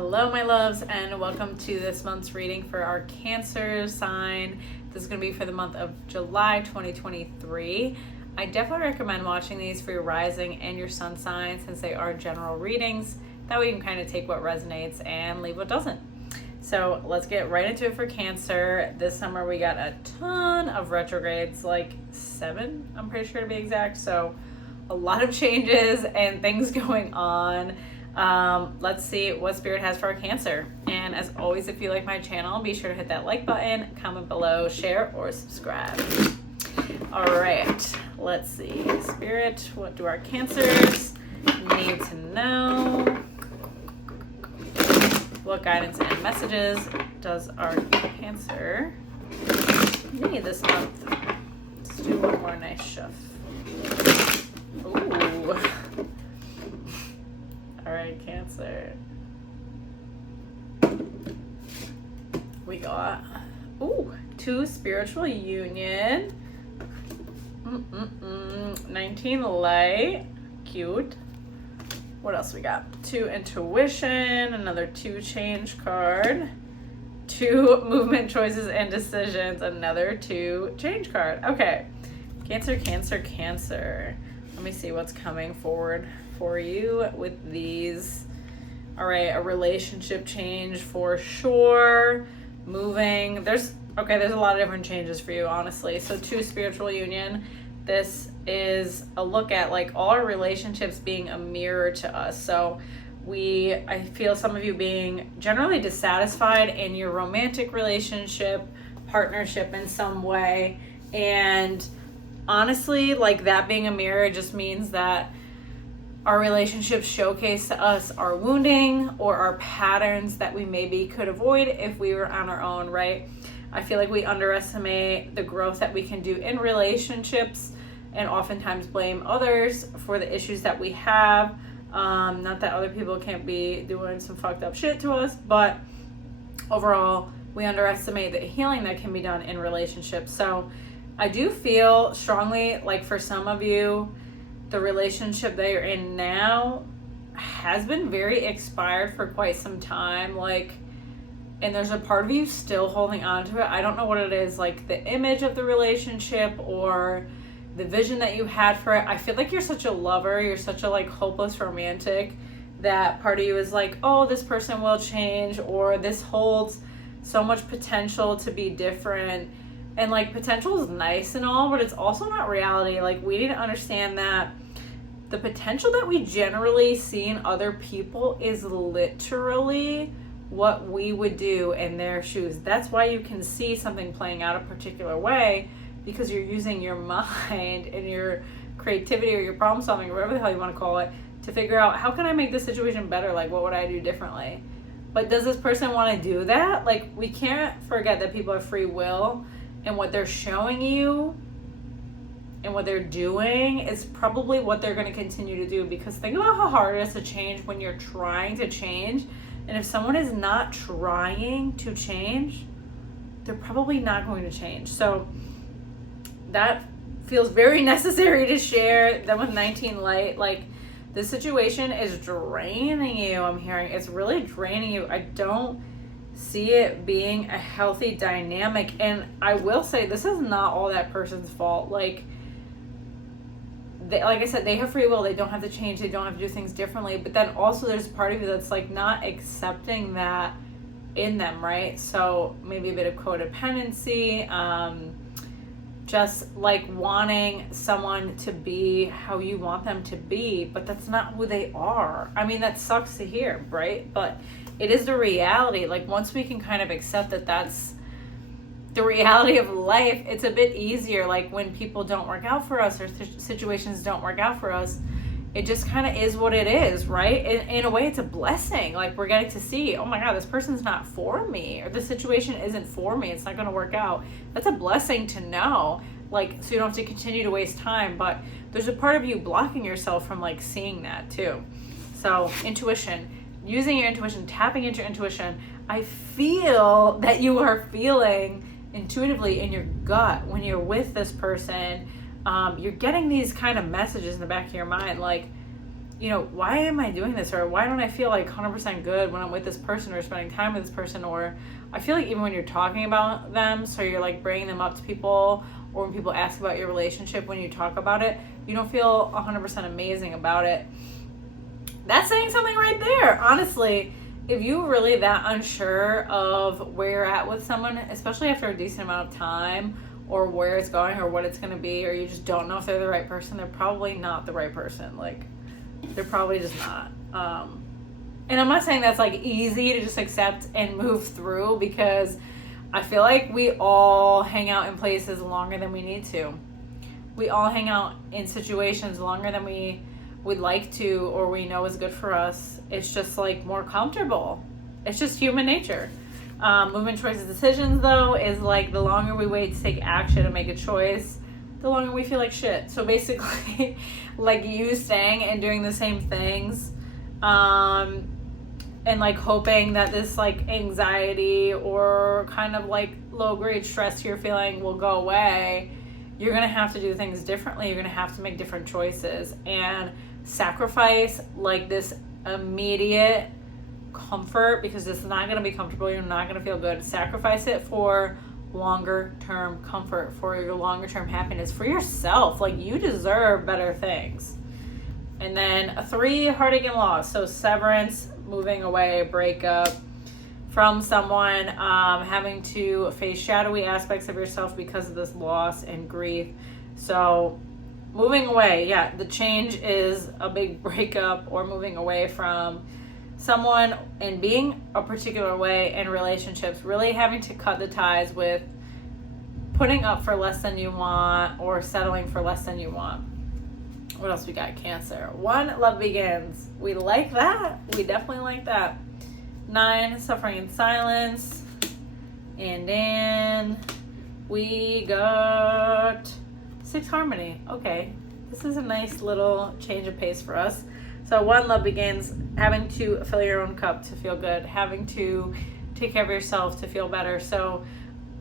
Hello, my loves, and welcome to this month's reading for our Cancer sign. This is going to be for the month of July 2023. I definitely recommend watching these for your rising and your sun sign since they are general readings. That way you can kind of take what resonates and leave what doesn't. So let's get right into it for Cancer. This summer we got a ton of retrogrades, like 7, I'm pretty sure to be exact. So a lot of changes and things going on. Let's see what Spirit has for our Cancer. And as always, if you like my channel, be sure to hit that like button, comment below, share, or subscribe. All right, let's see. Spirit, what do our Cancers need to know? What guidance and messages does our Cancer need this month? Let's do one more nice shuff. Ooh. All right, Cancer. We got, 2 spiritual union. 19 light. Cute. What else we got? 2 intuition. Another 2 change card. 2 movement choices and decisions. Another 2 change card. Okay. Cancer, Cancer, Cancer. Let me see what's coming forward for you with these. All right, a relationship change for sure. Moving. There's a lot of different changes for you, honestly. So 2 spiritual union. This is a look at like all our relationships being a mirror to us. So I feel some of you being generally dissatisfied in your romantic relationship, partnership in some way. And honestly, like that being a mirror just means that our relationships showcase to us our wounding or our patterns that we maybe could avoid if we were on our own, right? I feel like we underestimate the growth that we can do in relationships and oftentimes blame others for the issues that we have. Not that other people can't be doing some fucked up shit to us, but overall, we underestimate the healing that can be done in relationships. So I do feel strongly like for some of you, the relationship that you're in now has been very expired for quite some time. And there's a part of you still holding on to it. I don't know what it is, like the image of the relationship or the vision that you had for it. I feel like you're such a lover. You're such a hopeless romantic that part of you is like, oh, this person will change, or this holds so much potential to be different. And potential is nice and all, but it's also not reality. We need to understand that the potential that we generally see in other people is literally what we would do in their shoes. That's why you can see something playing out a particular way, because you're using your mind and your creativity or your problem solving or whatever the hell you want to call it to figure out, how can I make this situation better? What would I do differently? But does this person want to do that? We can't forget that people have free will. And what they're showing you and what they're doing is probably what they're going to continue to do. Because think about how hard it is to change when you're trying to change. And if someone is not trying to change, they're probably not going to change. So that feels very necessary to share. Then with 19 light, this situation is draining you. I'm hearing it's really draining you. I don't see it being a healthy dynamic. And I will say, this is not all that person's fault. Like I said, they have free will. They don't have to change. They don't have to do things differently. But then also there's a part of you that's not accepting that in them, right? So maybe a bit of codependency, just wanting someone to be how you want them to be, but that's not who they are. I mean, that sucks to hear, right? But it is the reality. Once we can kind of accept that that's the reality of life, it's a bit easier. When people don't work out for us or situations don't work out for us, it just kind of is what it is, right? In a way, it's a blessing. We're getting to see, oh my God, this person's not for me, or the situation isn't for me. It's not going to work out. That's a blessing to know. So you don't have to continue to waste time. But there's a part of you blocking yourself from seeing that too. So intuition. Using your intuition, tapping into your intuition. I feel that you are feeling intuitively in your gut when you're with this person. You're getting these kind of messages in the back of your mind, you know, why am I doing this? Or why don't I feel like 100% good when I'm with this person or spending time with this person? Or I feel like even when you're talking about them, so you're like bringing them up to people, or when people ask about your relationship, when you talk about it, you don't feel 100% amazing about it. That's saying something right there. Honestly, if you're really that unsure of where you're at with someone, especially after a decent amount of time, or where it's going or what it's going to be, or you just don't know if they're the right person, they're probably not the right person. Like, they're probably just not. And I'm not saying that's like easy to just accept and move through, because I feel like we all hang out in places longer than we need to. We all hang out in situations longer than we would like to, or we know is good for us. It's just like more comfortable. It's just human nature. Movement, choices, decisions, though, is like the longer we wait to take action and make a choice, the longer we feel like shit. So basically, like you staying and doing the same things, and like hoping that this like anxiety or kind of like low grade stress you're feeling will go away, you're gonna have to do things differently. You're gonna have to make different choices and sacrifice like this immediate comfort, because this is not going to be comfortable. You're not going to feel good. Sacrifice it for longer term comfort, for your longer term happiness, for yourself. Like, you deserve better things. And then 3, heartache and loss. So severance, moving away, breakup from someone, having to face shadowy aspects of yourself because of this loss and grief. So moving away, yeah, the change is a big breakup or moving away from someone and being a particular way in relationships, really having to cut the ties with putting up for less than you want or settling for less than you want. What else we got? Cancer. 1, love begins. We like that. We definitely like that. 9, suffering in silence. And then we got 6, harmony. Okay. This is a nice little change of pace for us. So 1, love begins, having to fill your own cup to feel good, having to take care of yourself to feel better. So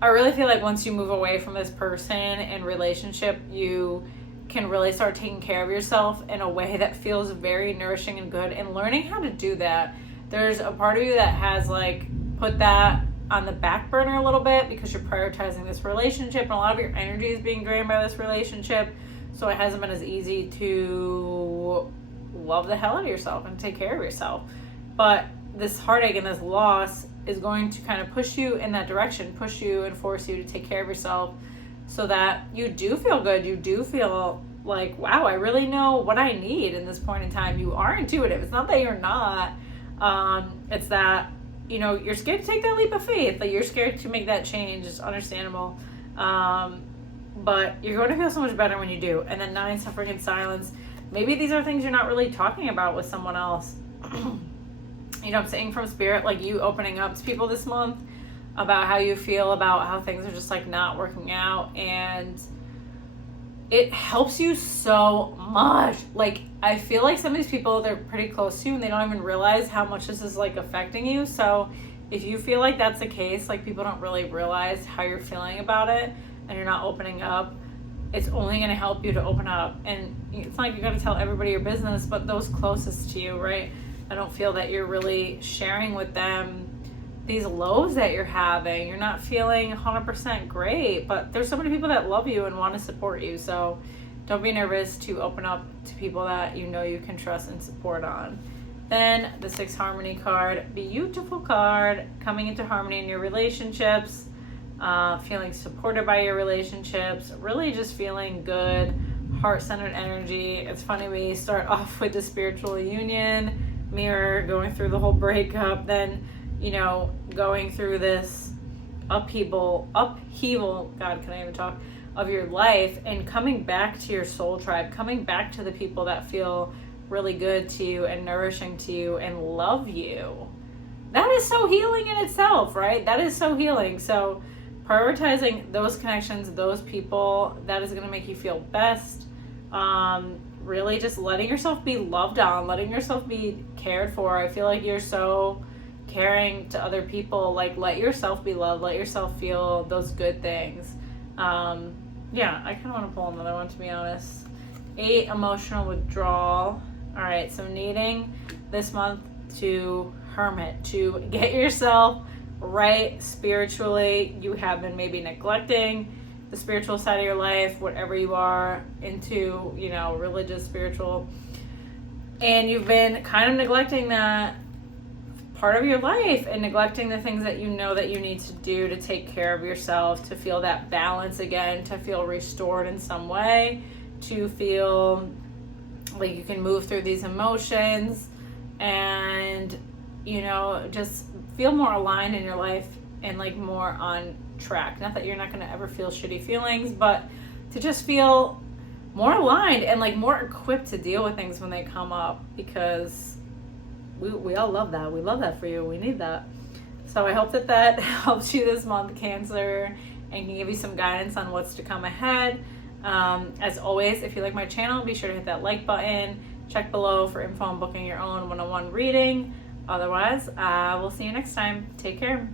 I really feel like once you move away from this person and relationship, you can really start taking care of yourself in a way that feels very nourishing and good, and learning how to do that. There's a part of you that has like put that on the back burner a little bit because you're prioritizing this relationship, and a lot of your energy is being drained by this relationship. So it hasn't been as easy to love the hell out of yourself and take care of yourself. But this heartache and this loss is going to kind of push you in that direction, push you and force you to take care of yourself, so that you do feel good. You do feel like, wow, I really know what I need in this point in time. You are intuitive. It's not that you're not. It's that, you know, you're scared to take that leap of faith. Like, you're scared to make that change. It's understandable. But you're going to feel so much better when you do. And then 9, suffering in silence. Maybe these are things you're not really talking about with someone else. You know, I'm saying from spirit, like you opening up to people this month about how you feel about how things are just like not working out, and it helps you so much. Like, I feel like some of these people, they're pretty close to you and they don't even realize how much this is like affecting you. So if you feel like that's the case, like people don't really realize how you're feeling about it and you're not opening up, it's only going to help you to open up. And it's not like you got to tell everybody your business, but those closest to you, right? I don't feel that you're really sharing with them these lows that you're having. You're not feeling 100% great, but there's so many people that love you and want to support you. So don't be nervous to open up to people that you know you can trust and support on. Then the 6, harmony card, beautiful card, coming into harmony in your relationships, feeling supported by your relationships, really just feeling good, heart-centered energy. It's funny, we start off with the spiritual union, mirror, going through the whole breakup, then, you know, going through this upheaval, God, can I even talk, of your life, and coming back to your soul tribe, coming back to the people that feel really good to you and nourishing to you and love you. That is so healing in itself, right? That is so healing. So prioritizing those connections, those people, that is going to make you feel best. Really just letting yourself be loved on, letting yourself be cared for. I feel like you're so caring to other people. Like, let yourself be loved, let yourself feel those good things. Yeah, I kind of want to pull another one, to be honest. 8, emotional withdrawal. All right, so needing this month to hermit, to get yourself right spiritually. You have been maybe neglecting the spiritual side of your life, whatever you are into, you know, religious, spiritual, and you've been kind of neglecting that part of your life and neglecting the things that you know that you need to do to take care of yourself, to feel that balance again, to feel restored in some way, to feel like you can move through these emotions and, you know, just feel more aligned in your life and like more on track. Not that you're not going to ever feel shitty feelings, but to just feel more aligned and like more equipped to deal with things when they come up, because we all love that. We love that for you. We need that. So I hope that that helps you this month, Cancer, and can give you some guidance on what's to come ahead. As always, if you like my channel, be sure to hit that like button. Check below for info on booking your own one-on-one reading. Otherwise, we'll see you next time. Take care.